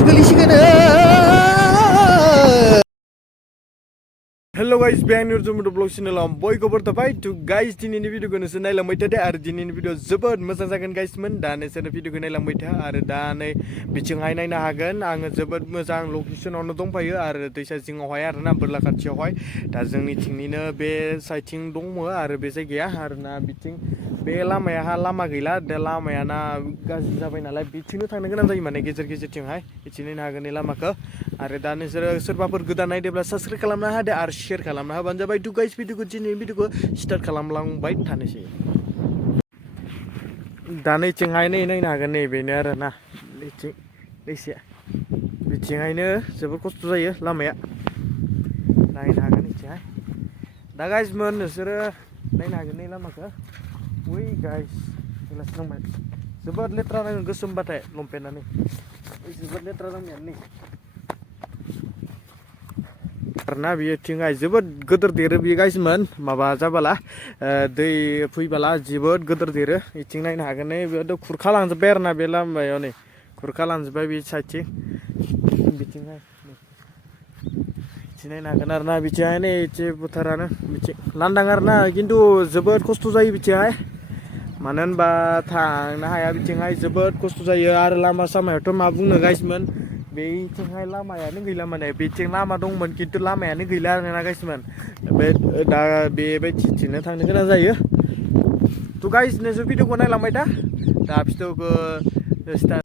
guys गोलैसिगोन hello guys Bengaluru जुमुदु ब्लग चेनेलाव बयखौबो थाबाय टु गाइस दिनैनि भिडिअखौ नोंसोर नायलांबाय थादो आरो दिनैनि भिडिअ जोबोद मोजां जागोन गाइसमोन दा नोंसोर भिडिअखौ नायलांबाय था आरो दा नै बिथिंहाय नायनो हागोन आङो जोबोद मोजां लकेसनावनो दंफायो आरो दैसा जिङावहाय आरोना बोरला खाथियावहाय दा जोंनिथिंनिनो बे साइडथिं दङ आरो बे जायगाया आरोना बिथिं बे लामायाहा लामा गैला दा लामायाना गाज्रि जाबाय नालाय बिथिंनो थांनो गोनां जायो माने गेजेर गेजेरथिंहाय बिथिं नायनो हागोन बे लामाखौ आरो दा नोंसोरो सोरबाफोर गोदान नायदोंब्ला साबस्क्राइब खालामना होदो आरो शेयर खालामना होबानो जाबाय टु गाइस भिडिअखौ दिनैनि भिडिअखौ स्टार्ट खालामलांबाय थानोसै दा नैथिंहाय नै नायनो हागोन नै बेनो आरोना नैथिं दैसाया बिथिंहायनो जोबोद खस्थ' जायो लामाया नायनो हागोन नैथिंहाय दा गाइसमोन नोंसोरो नायनो हागोन नै लामाखौ उइ गाइस बेलासि नांबाय जोबोद लेथ्रा नाङो गोसोमबाथाय लंपेन्टआनो जोबोद लेथ्रा नांनायानो नै आरोना बियोथिंहाय जोबोद गोदोर देरो बियो गाइसमोन माबा जाबाला दै फैबाला जोबोद गोदोर देरो बिथिं नायनो हागोन नै बेयाव खुरखा लांजोब्बाय आरोना बे लामायाव नै खुरखा लांजोब्बाय बे साइडथिं बिथिंहाय बिथिं नायनो हागोन आरोना बिथिंहाय नै एसे फोथारानो बिथिं लांदां आरोना खिन्थु जोबोद खस्थ' जायो बिथिंहाय मानो होनबा थांनो हाया बिथिंहाय जोबोद खस्थ' जायो आरो लामा सामायावथ' मा बुंनो गाइसमोन बेथिंहाय लामायानो गैला माने बेथिं लामा दंमोन खिन्थु लामायानो गैला आरोना गाइसमोन बे दा बेबायदिथिंनो थांनो गोनां जायो थ' गाइस नोंसोर भिडिअखौ नायलांबाय दा भिडिअखौ स्टार्ट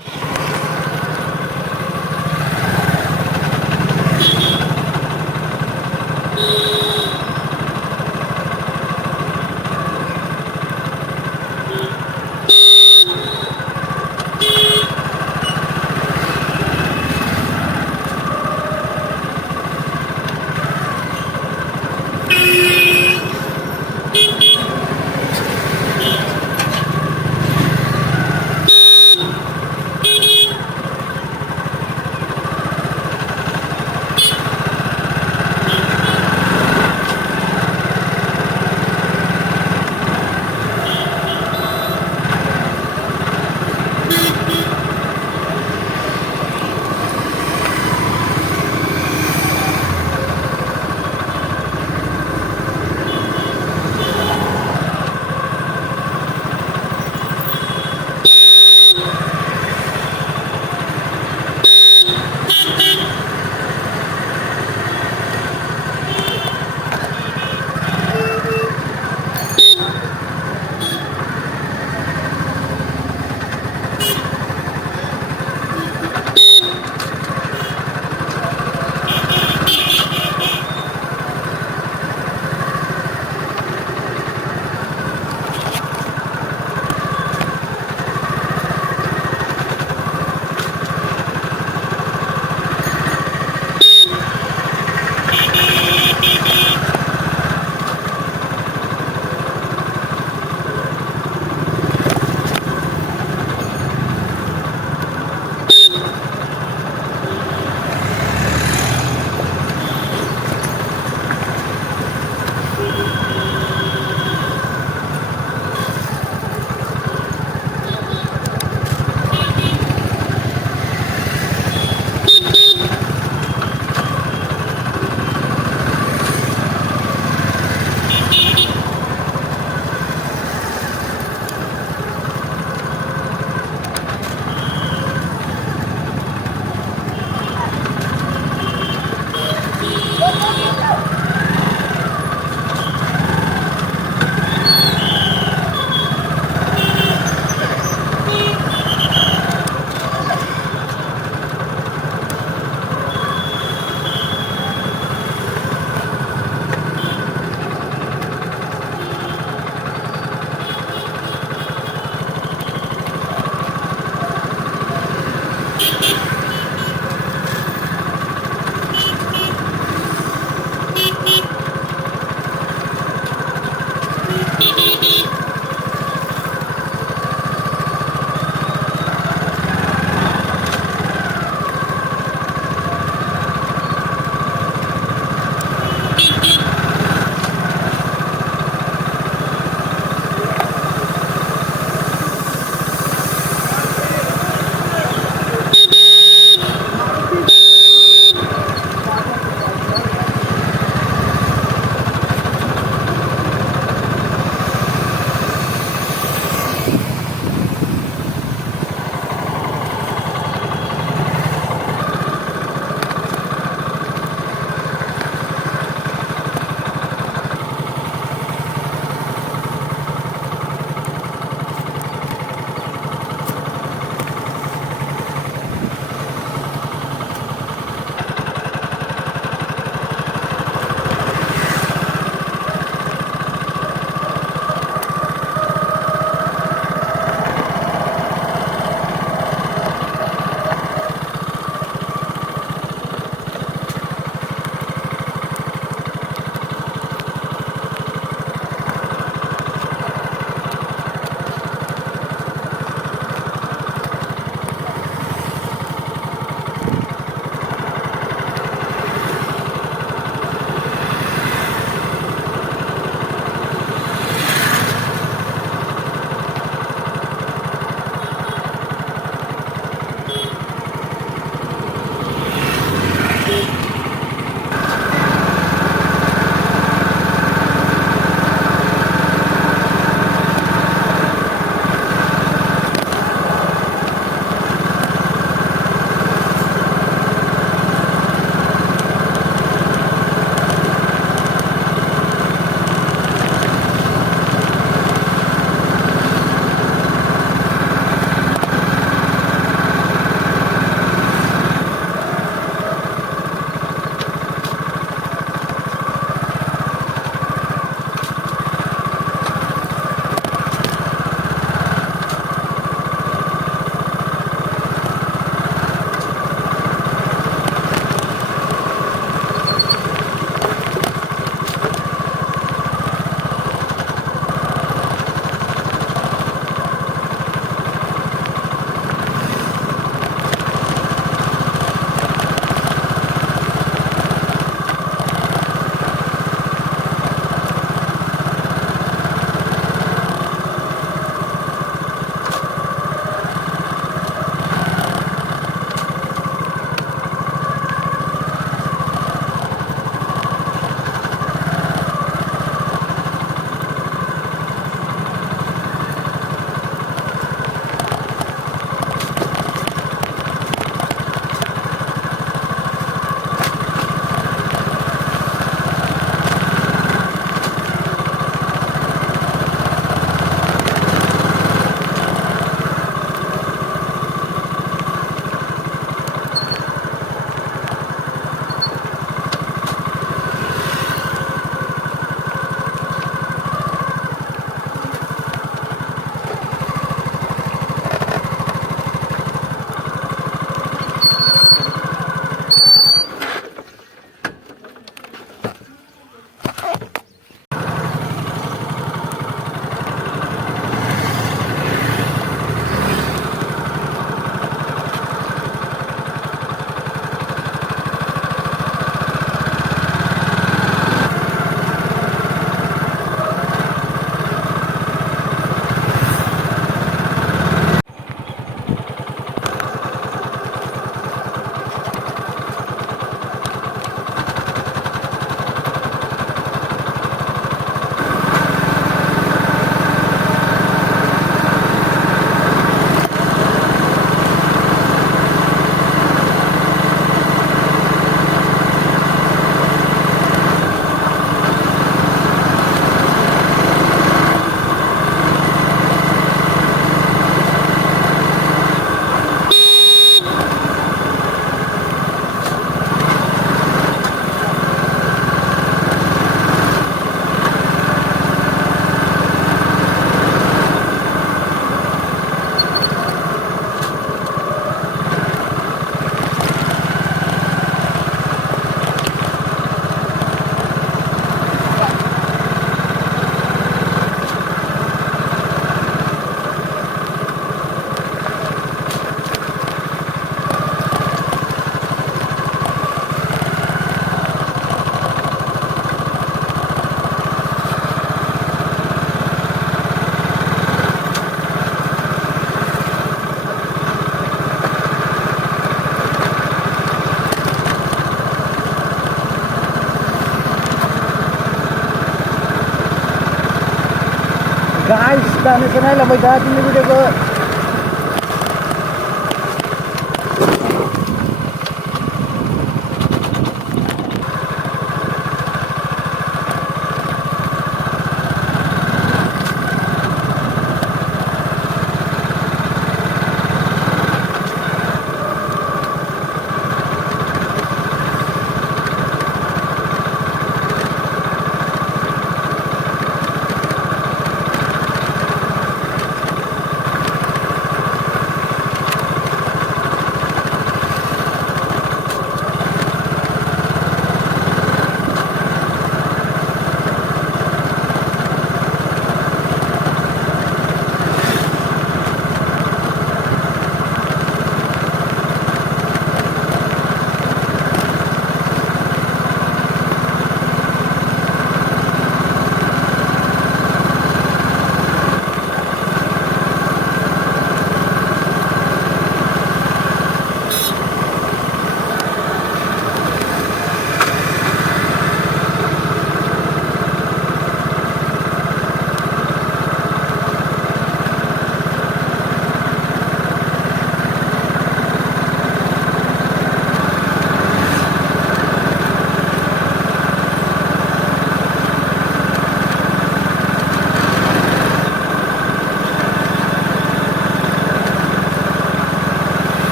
दानैसो नायलांबाय था दिनैनि भिडिअखौ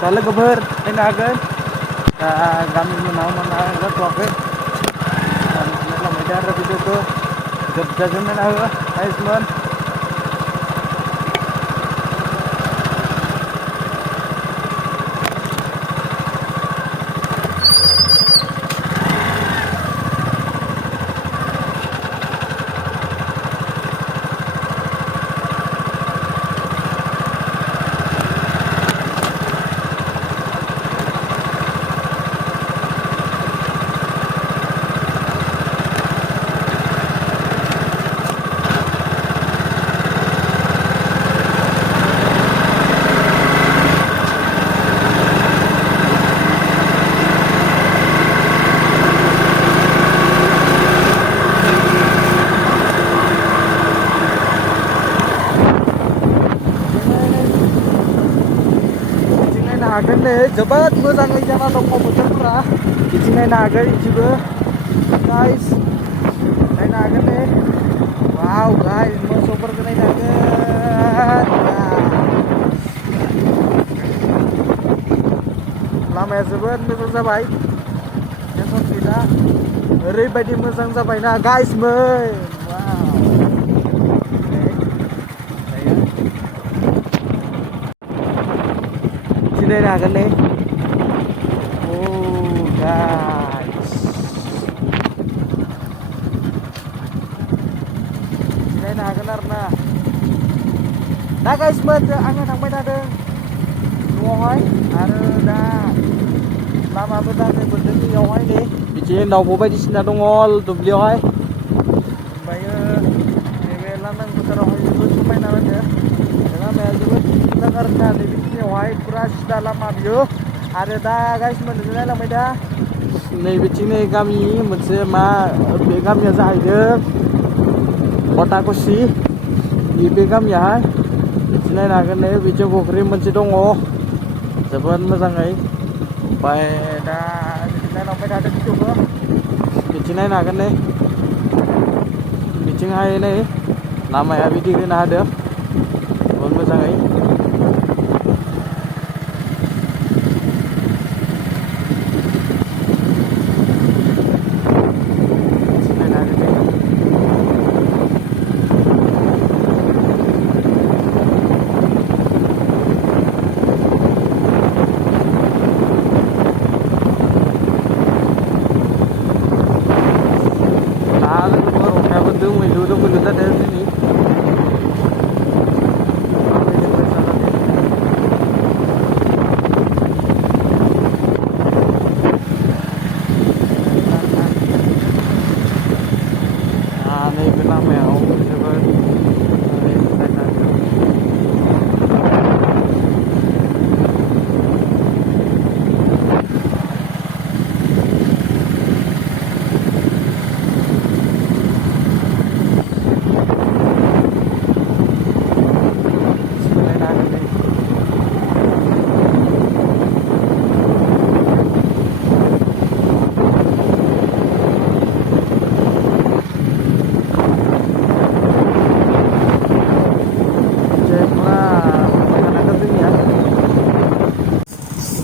दा लोगोफोर फैनो हागोन दा गामि मोनाव मोना जाथ'वाखै लांबाय आरो भिडिअखौ जोबजासिम नायना हो गाइसमोन हागोन नै जोबोद मोजाङै जाना दङ बोथोरफोरा बिथिं नायनो हागोन इथिंबो गाइस नायनो हागोन नै वाव गाइस मोसौफोरखौ नायनो हागोन लामाया जोबोद मोजां जाबाय टेनसन गैला ओरैबायदि मोजां जाबायना गाइसमोन वाव नायनो हागोन नै ओ गाइस नायनो हागोन आरोना दा गाइसमोन आङो थांबाय थादों न'आवहाय आरो दा लामा मोजाङै मोनदों बेयावहाय नै बिदिनो दाउब' बायदिसिना दङ दुब्लियावहाय ओमफ्रायो नैबे लांदां फोथारावहाय जोबोद समायना नाङो लामाया जोबोद मोजां आरोना नैबेखिनियावहाय फुरा सिदा लामा बियो आरो दा गाइसमोन नायलांबाय दा नैबेथिं नै गामि मोनसे मा बे गामिया जाहैदों कटाकुसि बे गामियाहाय बिदि नायनो हागोन नै बिथिं फुख्रि मोनसे दङ जोबोद मोजाङै ओमफ्राय दा बिदि नायलांबाय थादों भिडिअखौ बिथिं नायनो हागोन नै बिथिंहाय नै लामाया बिदि होनो हादों जोबोद मोजाङै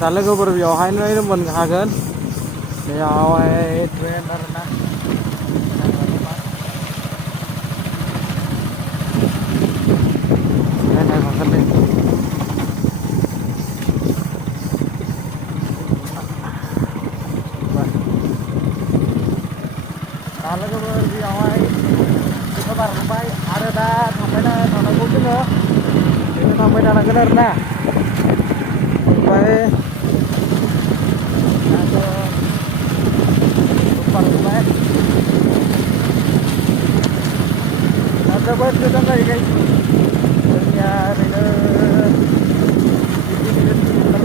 दा लोगोफोर बेयावहायनो मोनखागोन बेयावहाय ट्रेन आरोना दा लोगोफोर बेयावहाय जोङो बारलांबाय आरो दा थांनांगौ जोङो थांबाय थानांगोन आरोना ओमफ्राय बारलांबाय दा जोबोद मोजां जायो गाइस जोंनिया ओरैनो 20 किल'मिटार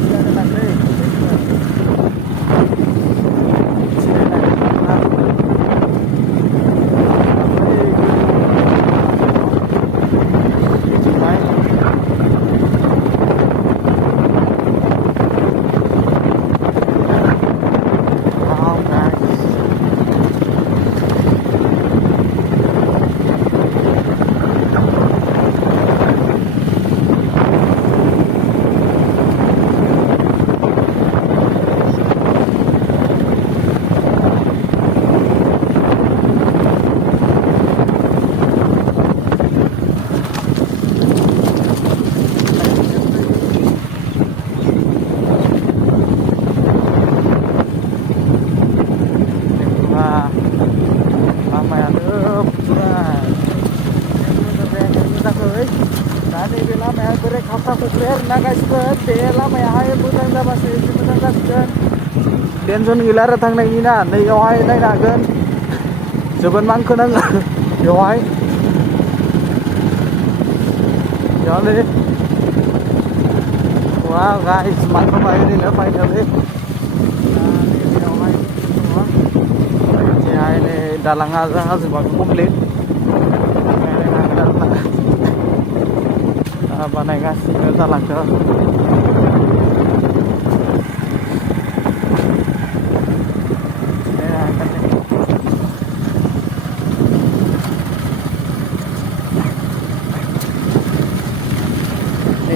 जागोन ना गासिबो बे लामायाहाय मोजां जाबासो एसे मोजां जासिगोन टेनसन गैला आरो थांनायनि ना नैयावहाय नायनो हागोन जोबोद मानखो नाङो बेवहाय बेयावनो वा गाइस मानखोबाय ओरैनो फाइनालि बेयावहाय जेहाय नै दालाङा जाजोबाखै कमप्लिट बानायगासिनो जालांदों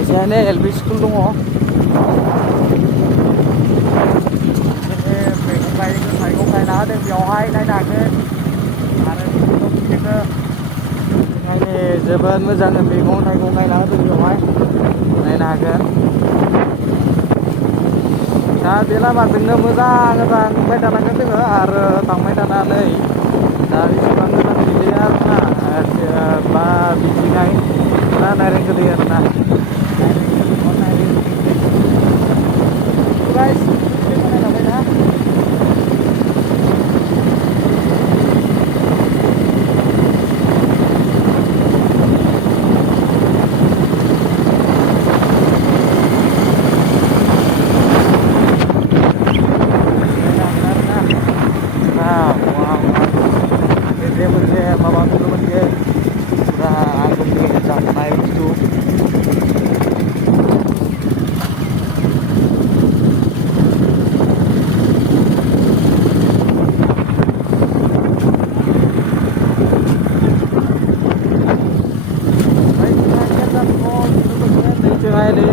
एसेयानो एलपि स्कुल दङ मैगं गायना होदों बेयावहाय नायनो हागोन आरो जोङो जोबोद मोजां मैगं थाइगं गायना होदों बेवहाय नायनो हागोन दा बे लामाजोंनो मोजां थांबाय थानांगोन जोङो आरो थांबाय थानानै दा बेसेबां गोजान गोलैयो आरोना बा बिथिंहाय नारें गोलैयो आरोना गाइस नायलांबाय ना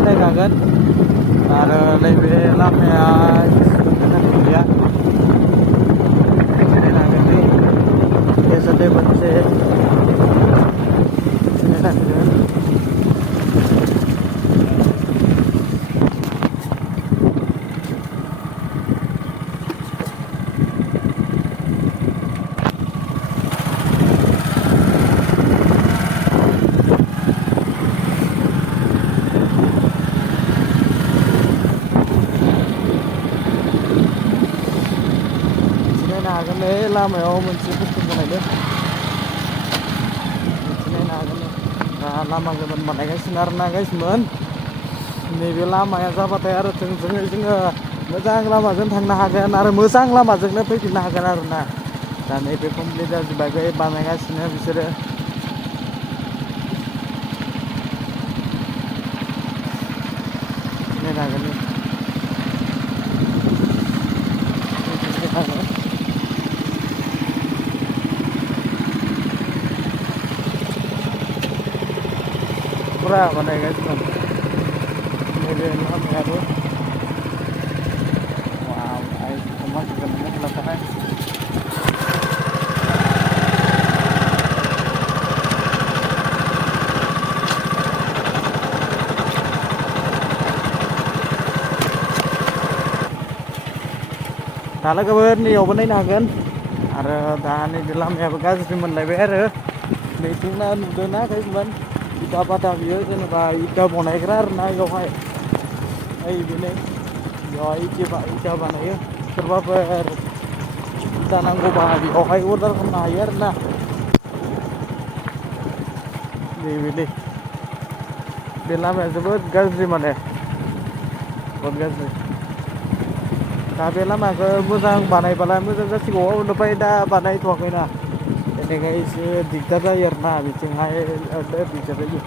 नायनांगोन आरो नैबे लामाया मोजां गैया नायनांगोन गेजेर मोनसे नायनांगोन लामायाव मोनसे बुस्थु बानायदों नायनो हागोन दा लामा गोदान बानायगासिनो आरोना गाइसमोन नैबे लामाया जाबाथाय आरो थोंजोङै जोङो मोजां लामाजों थांनो हागोन आरो मोजां लामाजोंनो फैफिननो हागोन आरोना दा नैबे कमप्लिट जाजोबाखै बानायगासिनो बिसोरो नायनो हागोन पुरा बानायगासिनो नैबे लामायाबो दा लोगोफोर नैयावबो नायनो हागोन आरो दा नैबे लामायाबो गाज्रि मोनलायबाय आरो नैथिंना नुदोंना गाइसमोन इटा बाटा बियो जेनेबा इटा बनायग्रा आरोना बेयावहाय ओइ बेनो बेयावहाय इटा बानायो सोरबाफोर इटा नांगौबा बेयावहाय अर्डार खालामनो हायो आरोना नैबे बे लामाया जोबोद गाज्रि माने जोबोद गाज्रि दा बे लामाखौ मोजां बानायबाला मोजां जासिगौ ओमफ्राय दा बानायथ'वाखैना बेनिखाय एसे दिगदार जायो आरोना बिथिंहाय दिगदार जायो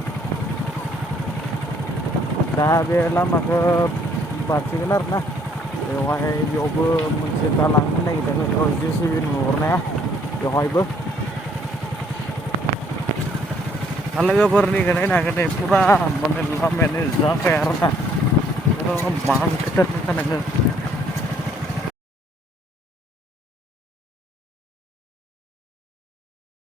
दा बे लामाखौ बारसिगोन आरोना बेयावबो मोनसे दालां होनो नागिरदों JCB नुहरनाया बेवहायबो दा लोगोफोरनिखौ नायनो हागोन दे फुरा माने लामायानो जाखाया आरोना मा खोथा नोङो